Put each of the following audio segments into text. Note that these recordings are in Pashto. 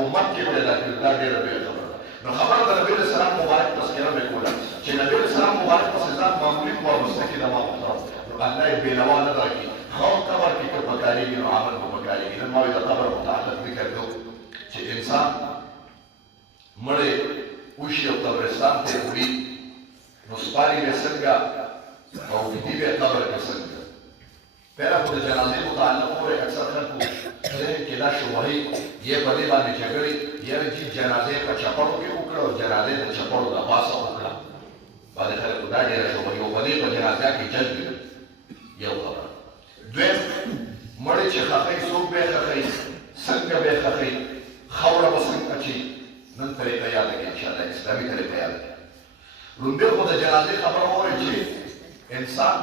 امت کې پیدا کړل دا ډېره لویه خبره ده. نو خبره د نبي علیه السلام مبارک تذکره مې کوله چې نبي علیه السلام مبارک پسې ځان معمولي وابسته کړي د ما محترم نو الله یې بېنوا نه درکړي. هغه قبر کې که پکارېږي نو عمل به پکارېږي. نن ما وایي د قبر متعلق ذکر کوو چې انسان مړی وشي او قبرستان ته یې وړي نو سپاري به څنګه او ویدي به قبر کې څنګه. پہلا خود جنازے متعلق ہو رہے اکثر خلقو ذہن کې دا شبهې یې په دې باندې جګړې یعنې چې جنازې په چپړو کې وکړه او جنازې د چپړو د پاسه وکړه. بعضې خلکو دا ډېره شبهې او په دې په جنازه کې جنګ یو خبره. دویم مړی چې ښخوي څوک به یې ښخوي څنګه به یې ښخوي خاوره به څنګه اچوي. نن طریقه یاده کړئ انشاءالله اسلامي طریقه یاده کړئ. لومبی خو د جنازې خبره ووایي چې انسان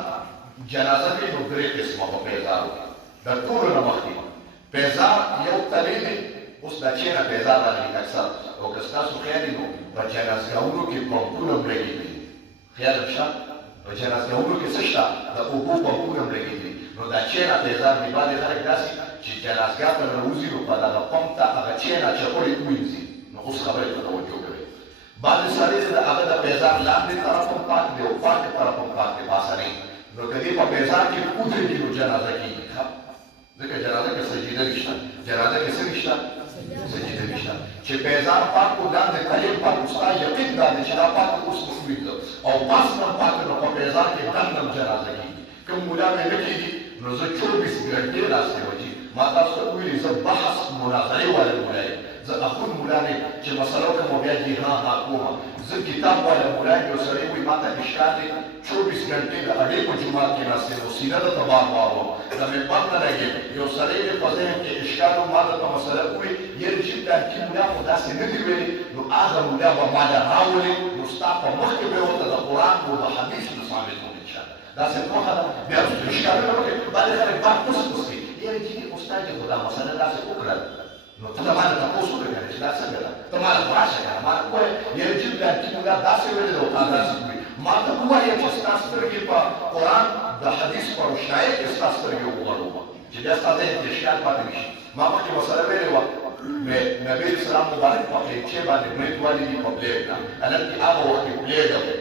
جنازه کې نو درې قسمه په پیزارو کې د ټولو نه مخکې پیزار یو تلې دی. اوس دا چېرې پیزار راغلي اکثر او که ستاسو خیال نو په جنازګاهونو کې پمپونه هم لګېدلي خیال هم شته په جنازګاهونو کې څه شته د اوبو پمپونه هم لګېدلي. نو دا چېرې پیزار دی بعضې خلک داسې چې جنازګاه ته ننوځي نو په دغه پمپ ته هغه چېرې چپړې ووینځي. نو اوس خبرې ته توجه کوئ. بعضې سړی د هغه د پیزار لاندې طرف هم پاک دی او پاکې طرف هم پاک دی پاسنۍ. نو که دې په پیزار کې ودرېږي نو جنازه کېږي ځکه جنازه کې سجیده نشته. جنازه کې څه نشته؟ سجیده نشته. چې پیزار پاک و لاندې تلیم پاک و ستا یقین دا دی چې دا پاک اوس ووینځه او پاس هم پاک نو په پیزار کې دنګم جنازه کېږي. کوم مولا مې نه کېږي نو زه 24 ګنټې ناستې وجې ما تاسو ته وویلي زه بحث مناظرې والا مولا یم. زه اخون مولا دی چې مسله کوم او بیا جې ها کومه. زه کتاب والا مولا یم. یو سړی وایي ما ته اشکال دی 24 ګنټې د اډې په جومات کې ناستې وو سینه درته بار بار وم د منبر نه لګېم. یو سړی مې په ذهن کې اشکال و ما درته مسله ووایي یعنې چې دانکي مولا خو داسې نه دي ویلي نو هغه مولا به ما له راولې نو ستا په مخ کې به یې ورته د قرآن او د حدیث نه ثابت وم انشاءالله. داسې پوهه ده بیا اشکالونه وکړي. بعضې خلک بار پوس پوس کوي یعنې چې استاد یې خو دا مسله داسې وکړل نو ته ما نه تپوس وکړې که نه چې دا څنګه ده ته ما له خو راشه که نه ما ته ووایه یعنې چې دانکي مولا داسې ویلې ده او تا داسې وایي. ما ته ووایه چې ستا سترګې په قرآن د حدیث په روشنایۍ کې ستا سترګې وغړومه چې بیا ستا ذهن کې اشکال پاتې نه شي. ما مخکې مسله ویلې وه نبي علیه السلام مبارک په قیچې باندې برید والي دي په پلیټ نه هلکې هغه وخت کې پلیټه وو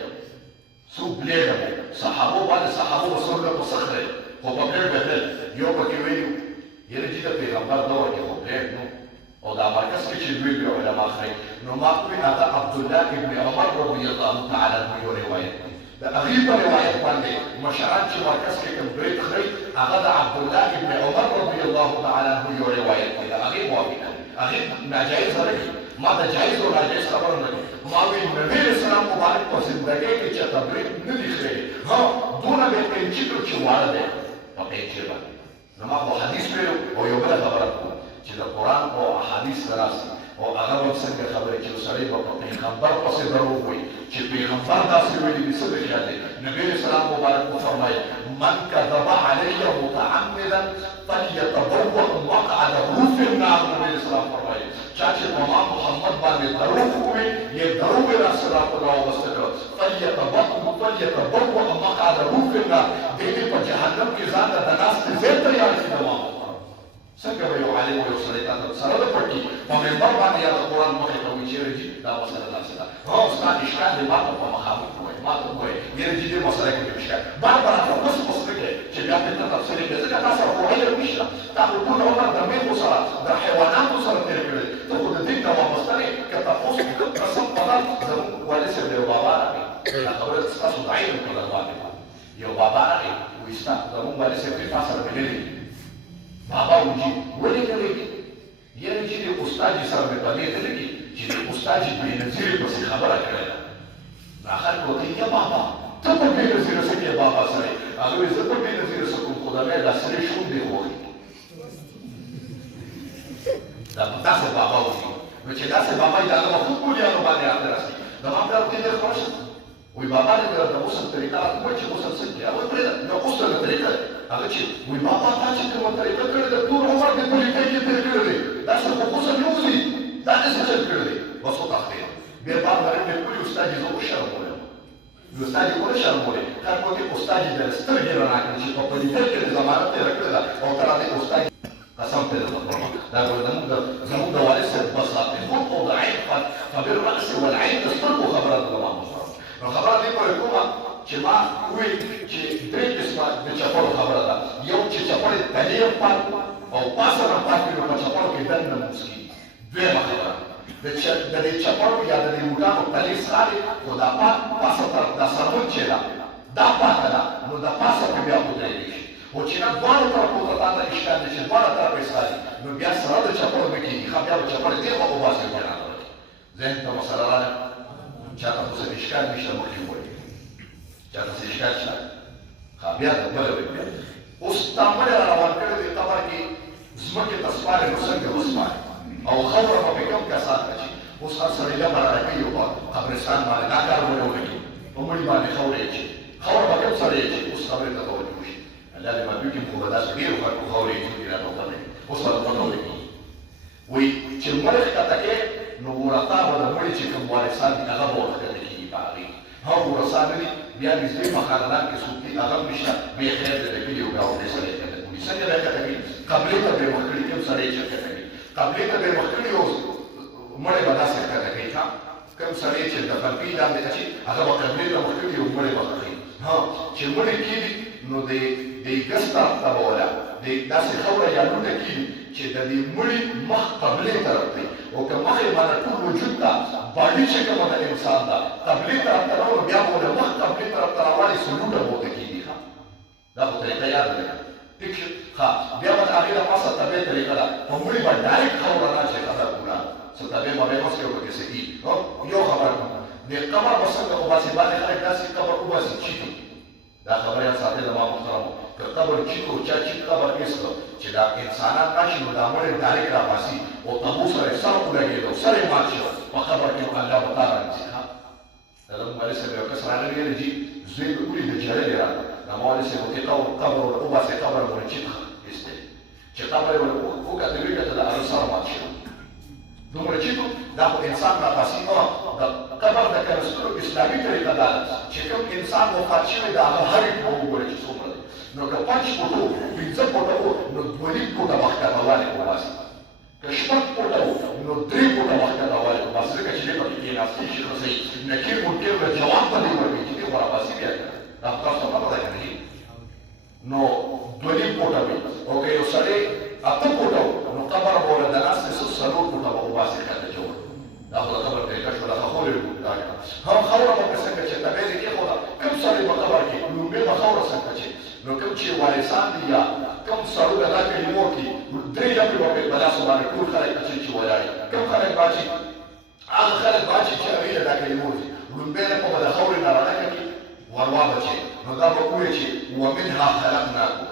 څوک پلیټه وو صحابو باندې صحابو به څومره په سخت دی خو په پلیټ به تلل. یو پکې ویلي یعنې چې د پیغمبر دور کې خو پلیټ نو او دا مرکز کې چې دوی بیا علما ښایي نو ما وویل هغه عبدالله ابن عمر رضی الله تعالی عنه یو روایت دی. د هغې په روایت باندې مشران چې مرکز کې کوم برید ښایي هغه د عبدالله ابن عمر رضی الله تعالی عنه یو روایت دی. د هغې موافق دی. هغې ناجایزه نه کوي. ما د جایز او ناجایز خبره نه کوي. ما ویل نبي علیه السلام مبارک په زندګۍ کې چېرته برید نه دي ښایي. ها دونه به یې پنچي کړو چې واړه دی په پنچې باندې. نو ما خو حدیث ویلو او یو بله خبره کوم چې د قرآن او احادیث ته راسي او هغه به څنګه خبرې چې سړی به په پیغمبر پسې دروغ وایي چې پیغمبر داسې ویلي دي څه د خیال دی. نبي علیه السلام مبارک وفرمایي من کذب علی متعمدا فلیتبوأ مقعده فی النار. نبي علیه السلام فرمایي چا چې په ما محمد باندې دروغ ووایي یې دروغ یې راسره راوسته کړه فلیتبوأ مقعده فی النار. دې دې په جهنم کې ځان ته د ناستې ځای تیار کړي د ما څنګه به یو عالم او یو سړی تا ته سره د پټي په منبر باندې یا د قرآن مخې ته وایي چېرې ځي دا مسله داسې ده. ها استاد اشکال دی ما ته په مخامخ ووایي ما ته ووایي یعنې چې دې مسله کې اشکال بار بار راته پس پس نه کوې چې بیا پرې ته تفصیلي کړې ځکه تا سره خو علم نشته. تا خو ټول عمر د میږو سره د حیواناتو سره تېر کړی ته خو د دین نه وابسته نه یې که تپوس وکړه قسم په الله زموږ والد صاحب د یو بابا راغی دا خبره ستاسو د علم په لغوانې یو بابا راغی وایي ستا زموږ والد صاحب دې تا سره مې نه دي بابا وجي ولې نه لګي یعنې چې د استاد سره مې په دې نه لګي چې د استاد بېنظیرې پسې خبره کړې ده. دا خلک ورته یا بابا ته په بېنظیره څه کوې بابا سره هغه وایي زه په بېنظیره څه کوم خو د مې دا سړی شونډې خوږي دا په داسې بابا وایي نو چې داسې بابا یې د هغه خود مولیانو باندې راته راسي زما پلار ورته ډېر خوښ وایي بابا دې د غسل طریقه راته وایي چې غسل څنګه کوي هغه پرېږده د غسل طریقه هغه چې وایي بابا تا چې کومه طریقه کړې ده ټول عمر دې په لیکۍ کې تېر کړی دی داسې خو غسل نه وځي دا داسې چل کړی دی بس وتښتېد. بیا بار بار یې ویل استاد یې زه وشرمولم نو استاد یې ونه شرمولې هر وخت استاد یې د سترګې رڼا کړې چې په لیکۍ کې دې زمانه تېره کړې ده او ته راته استاد قسم په دې دا زموږ د والد صاحب بساطه هم او د عین فبالرأس والعين د سترګو خبره ده نو خبره دې پورې کومه چې ما وایي چې درې قسمه د چپړو خبره ده یو چې چپړې تلې پات او پاسه نه پاتې نو په چپړو کې دننه موسکي دویمه خبره د دې چپړو یا د دې موټانو تلې ساري خو دا پاسه طرف دا سرمون چې ده دا پاته ده نو دا پاسه کې بیا ودرېږي شي او چې نه دواړو طرفو ته تا ته اشکال دی چې دواړه طرفه یې ساري نو بیا سره د چپړو نه کېږي ښه بیا به چپړې دې خوا وباسي جنان ذهن ته مسله راغله چاته خو څه اشکال نشته مخکې ووایي چاته څه اشکال شته ښه بیا د بله وایي اوس تا مړی را روان کړی دی قبر کې ځمکې ته سپارې نو څنګه وسپارې او خبره به پکې کوم کسان ته چې اوس هر سړی لمر راکوي او په قبرستان باندې دا کار به ونه کړي په مړي باندې خاورې اچي خاوره به کوم سړی اچي اوس خبرې ته توجه وشي الله دې مطلوب کې خو به داسې ډېرو خلکو خاورې اچي دا ته نه اوس به ته نه وایي وایي چې مړی ښکته کې نو ورثه به د مړي چې کوم وارثان دي هغه به ورښکته کېږي په هغې هغه ورثه نه دي بیا نږدې په خاندان کې څوک دي هغه هم نشته بیا خیر دی د کلي او ګاونډي سره یې ښکته کړي څنګه به یې ښکته کوي قبلې ته به یې مخ کړي کوم سړی چې ښکته کوي قبلې ته به یې مخ کړي او مړی به داسې ښکته کوي ښه کوم سړی چې د قلبي لاندې اچي هغه به قبلې ته مخ کړي او مړی به ښخوي ها چې مړی کېږي نو د ګس طرف ته به ولا داسې خاوره یا لوټه کېږي چې د دې مړي مخ قبلې طرف دی او که مخې باندې ټول وجود ته باډي چې کومه د انسان ده قبلې طرف ته راوړو بیا به د مخ قبلې طرف ته راوړي سلوټه به ورته کېږي ښه دا خو طریقه یاد دی ټیک شو ښه بیا به د هغې د پاسه طبیعي طریقه ده په مړي به ډایرکټ خاوره نه چې خطر ګونه څه طبیعي به بیا مسکې ورپکې څه کېږي یو خبره کوم د قبر به څنګه وباسي بعضې خلک داسې قبر وباسي چیټي دا خبره یاد ساتئ زما محترمو که قبر چیټو چا چیټ قبر ایسته چې دا انسانان راشي نو دا مړی ډایرکټ راباسي او تبو سره یې سر ولګېدو سر یې مات شو په قبر کې نو الله به تا رانیسي ښه دا زموږ مولوي صاحب یو کس راغلی دی چې زوی به ولي د جړلې راغله دا مولوي صاحب ورته قبر ور وباسي قبر ور چیټ ایستی چې قبر یې وکتل ویې کتل د هغه سر مات شو دومره چیټو دا خو انسان راباسي د قبر د کنستلو اسلامي طریقه دا ده چې کوم انسان وفات شوی د هغه هرې به وګورئ چې څومره دی نو که 5 فوټو 15 فوټه وو نو 2 فوټه وښکتهوالی وباسي که 6 فوټه وو نو 3 فوټه وښکتهوالی وباسي ځکه چې دی پکې کېناستي شي نو صحیح نکیر منکر له جواب به دې ورکړي چې دې خو راباسي بیا که دا خو تاسو ته پته ده که نه نو 2 فوټه وي او که یو سړی 8 فوټه وو نو قبر به ورله دناستې 4 فوټه به وباسي ښکته جوړ دا خو د قبر طریقه شوله ښه خورې هم خاوره به څنګه چې طبیعي دې کېښوده کوم سړی په قبر کې لومبې به خاوره څنګه چې نو کوم چې وارثان دي یا کوم سړونه دا کلمو کې 3 لپې به په لاسو باندې ټول خلک اچوي چې ولاړ کوم خلک باچي هغه خلک باچي چې هغې له دا کلمو دي لومبې لپه به د خاورې نه رانکه کړي وروا بچي نو دا به ووایي چې ومنها خلقناکم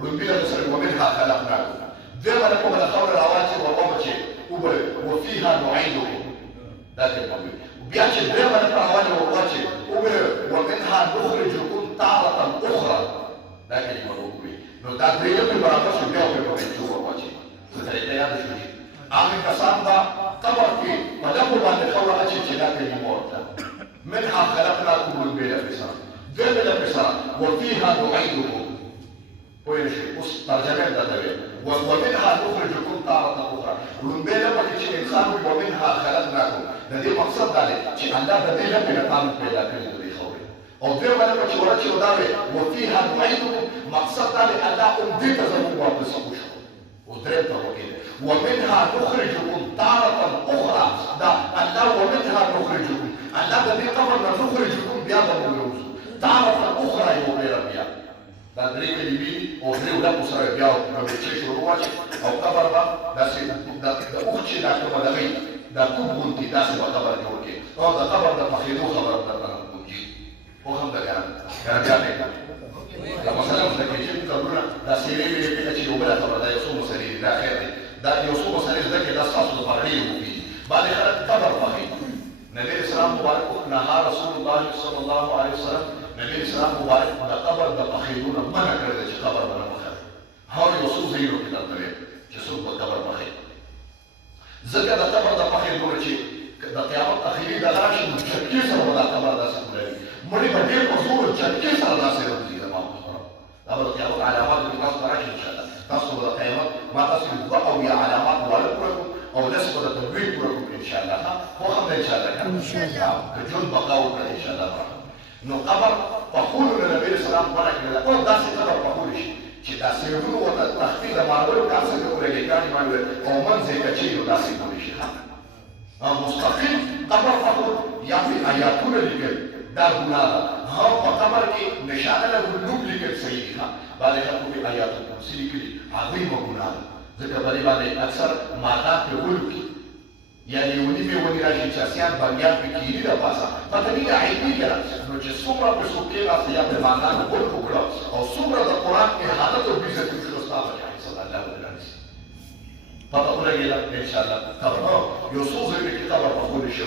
لومبې له سره ومنها خلقناکم دویمه لپه به د خاورې راواچي وروا بچي وبه وفيها نعيدكم دا کلمه وي بیا چې دویمه لپه راواچي ورواچي وبه ومنها نخرجكم تارة أخرى دا کلمه وګورئ نو دا درې لپې برابر شو بیا به په کې ورواچي څه طریقه یاد شو دي هغه کسان به قبر کې په لپو باندې خاوره اچي چې دا کلمه ورته منها خلقناكم لومبې لپې سره دویمه لپې سره وفيها نعيدكم پوه شئ اوس ترجمه یې درته ویل ومنها نخرجكم تارة أخرى لومبې لپه کې چې انسان وي ومنها خلقناكم د دې مقصد دا دی چې الله د دې لپې نه تاسو پیدا کړي دي او دویمه لپه چې ورچې نو دا وی وفيها نعيدكم مقصد دا دی الله دې ته زموږ واپس وشو او درېم ته وکړي ومنها نخرجكم تارة أخرى دا الله ومنها نخرجكم الله د دې قبر نه نخرجكم بیا به ووځو تارة أخرى یو ډېره بیا دا درې کلمې او درې لپو سره بیا چې شروع واچي او قبر به داسې د اوښ چې دا کومه دغه دا کوب غوندې داسې به قبر جوړ کړي او د قبر د پخېدو خبره درته وهم دا ګران بیا دی دا مثلا د کېچې قبرونه دا سیرې ویلې پکې چې یو بله خبره ده یو څو مسلې دي دا خیر دی دا یو څو مسلې زده کړې دا ستاسو لپاره ډېرې مفید دي بعضې خلک قبر پخوي نبي اسلام مبارک نهى رسول الله صلی الله علیه وسلم نبي اسلام مبارک د قبر د پخېدو نه منع کړی دی چې قبر به نه پخوي هغه یو څو ځایونو کې درته ویل چې څوک به قبر پخوي ځکه د قبر د پخېدو نه چې د قیامت اخري دغه راشي نو چټکي سره به دا قبر داسې کولاوي مړي به ډېر په زور چټکي سره داسې راځي زما محترم دا به د قیامت علامات دي تاسو ته راشي انشاءالله تاسو به د قیامت ما تاسو دوه او یا علامات ورکړو او نسبه د تدوین ورکړو ان شاء الله. خو هم ان شاء الله ان شاء الله کجون بقاو ان شاء الله. نو قبر فخول النبي صلی الله علیه وسلم او داسې قبر فخول شي چې داسې ورو او تخفي د مارولو کاسه د اورګاني باندې او منځه کچې نو داسې کولی شي. مستقیم قبر فخول یا په آیاتونه لیکل دا ګناه ده. په قبر کې نشانه له ګلوب لیکل صحیح دي. بعضې خلکو په آیات الکرسي لیکلي عظیمه ګناه ده. ځکه په دې باندې اکثر ماښام پرې ولکي یعنې یو نیمې ونې راشي چاسیان بنګیان پرې کیني د پاسه پته نه ده علمي کړه نو چې څومره پرې څوک کېناسته یا پرې ماښام ولک وکړه او څومره د قرآن احادت او بېزتي وشوه ستا په کې صلی الله علیه وسلم پته ولګېده انشاءالله. قبر یو څو ځایونه کې قبر پخولی شي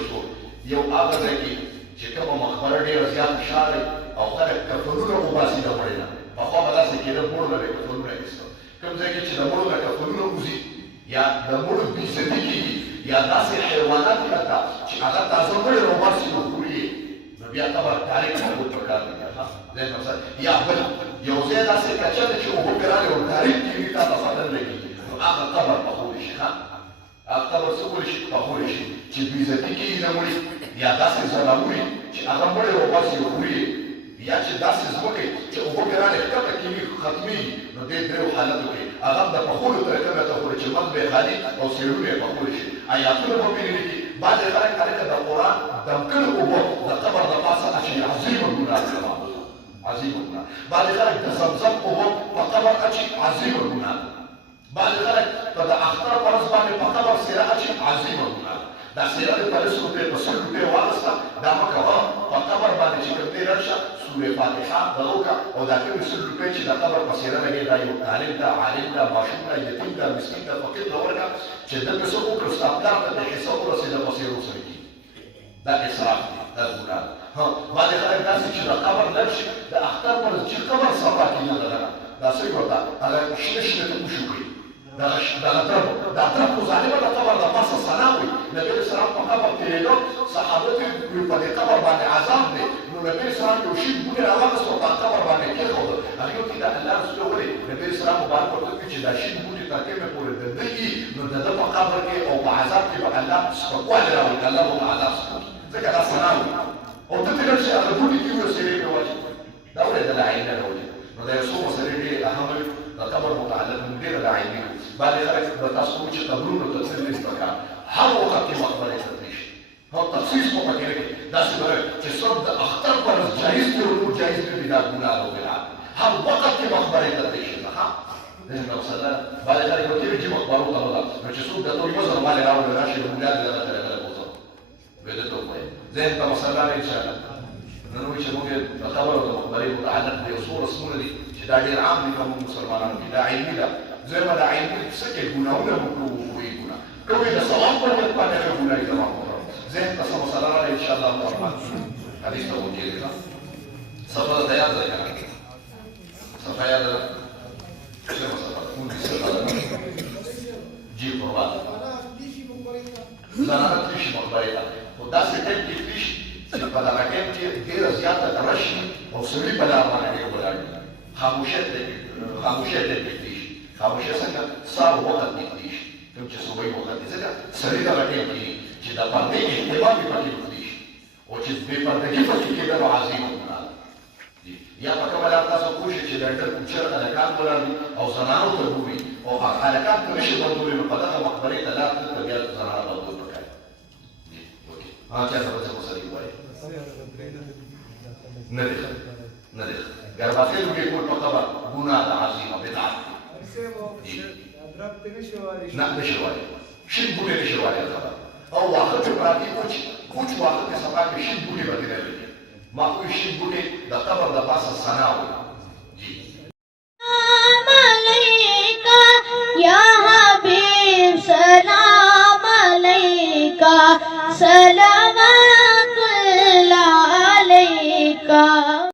یو هغه ځای کې چې کومه مقبره ډېره زیاته شاړې او خلک کفنونه وباسي د مړي نه پخوا به داسې کېده مړو نه به یې کفنونه ایسته کوم ځای کې چې د مړو نه کفنونه وځي یا د مړو بېزتي کېږي یا داسې حیوانات هلته چې هغه تازه مړي راوباسي نو خوري یې نو بیا قبر تاریک کول پکار دی. یا بل یو ځای داسې کچه ده چې اوبه پرې راغلې او تاریک کېږي تا ته ښه نه لګېږي نو هغه قبر پخولی شي. هغه قبر څه کولی شي پخولی شي چې بېزتي کېږي د مړي یا داسې ځناوري چې هغه مړی راوباسي او خوري یې یا چې داسې ځمکې چې اوبه پرې راغلې ښکته کېږي ختمېږي نو دې درېو حالتو کې هغه د پخولو طریقه به ته خوري چې مغز به یې خالي او سیرونه یې پخولی شي. آیاتونه به پرې لیکي بعضې خلک هلکه د قرآن دم کړي اوبه د قبر د پاسه اچوي عظیمه ګناه ده عظیمه ګناه. بعضې خلک د زمزم اوبه په قبر اچي عظیمه ګناه ده. بعضې خلک په د اختر په ورځ باندې په قبر سیره اچي عظیمه ګناه ده. دا سیره د 40 روپۍ په 100 روپۍ واخیسته دا مه کوه په قبر باندې چې کوم دی راشي سورې فاتحه دغه وکړه او دا کومې 100 روپۍ چې د قبر په سیره لګې دا یو طالب ده عالم ده ماشوم ده یتیم ده مسکین ده فقیر ده ورکړه چې دلته څه وکړو ستا پلار ته د حصه ورسېده په سیرو سره کېږي دا اسراف دی دا ګناه ده. بعضې خلک داسې چې د قبر لږ شي د اختر پر ورځ چې قبر صفا کېږي دغه دا څه ورته هغه شنه شنه ته اوښ وکړي دغه درب دا درب خو ظالمه د قبر د پاسه ثنا وي. نبي علیه السلام په قبر تېرېدو صحابه ته وي په دې قبر باندې عذاب دی نو نبي علیه السلام یو شي بوټی راواخیست او په قبر باندې کېښوده هغې ورته د الله رسول ولې نبي علیه السلام مبارک ورته وکړي چې دا شین بوټي تر کومې پورې د ده وي نو د ده په قبر کې او په عذاب کې به الله سپکوالی راولي الله به په عذاب سپکوي ځکه دا ثنا وي او ته ته لاړ شي هغه بوټي کې وي او سیرې پرې واچوي دا ولې د لعینه راولي نو دا یو څو مسلې ډېرې اهمه وي د قبر متعلق ډېره لعینې وي. بعضې خلک به تاسو وایي چې قبرونو ته تلل نه پکار هر وخت کې مقبرې ته تللی شي هغه تخصیص مو پکې نه کوي داسې به چې څوک د اختر پر ورځ جایز دی او نور جایز نه وي دا ګناه او بدعت هر وخت کې مقبرې ته تللی شي. بعضې خلک به کوي چې مقبرو ته ولاړ نو چې څوک درته وایي وزر باندې راوړی راشي د مولاد دغه طریقه له بوځه بیا درته ووایي ذهن ته مسله ده انشاءالله. نن وایي چې موږ د قبر او د مقبرې متعلق د یو څو رسمونه دي چې دا ډېر عام دي کوم مسلمانانو کې دا علمي ده زما دا علمي څه کې ګناهونه وکړو وایي ګناه کوي د ثواب پر نیت باندې ښه ګناه یې دوام وکړو ذهن ته څه مسله راغله انشاءالله الرحمن حدیث ته وکړي صفحه ته یاد ده کنه صفحه یاد ده څه صفحه کوم جی قربان زنانه تلشي مقبرې ته خو داسې ټیم کې تلشي چې په دغه ټیم کې ډېره زیاته رش او سړي په لار باندې ډېر ولاړ وي خاموشیت ته پرېږدي شي خاموشي څنګه سهار وخت نږدې شي کوم چې صبحي وخت دی ځکه سړي دغه ټیم کې چې د پردې اهتمام یې پکې وکړي شي او چې بې پردګي پکې کېدل عظیمه ګناه ده. یا په کومه لار تاسو پوه شئ چې د ډېر کوچر هلکان ولاړ دي او زنانو ته ګوري او هلکان ته نه شي بندولی نو په دغه مقبرې ته لار ته بیا زنانه بندول پکار دي. چا ته به څه مسلې ووایي نه دی نه دی ګرباخیل کې کول په قبر ګناه ده عظیمه بدعت نه نشي وایي شین بوټی نشي وایي قبر او واښه چې پراتې کوچ واښه کې سبا کې شین بوټي به دې نه لګي ما خو شین بوټي د قبر د پاسه ثنا وي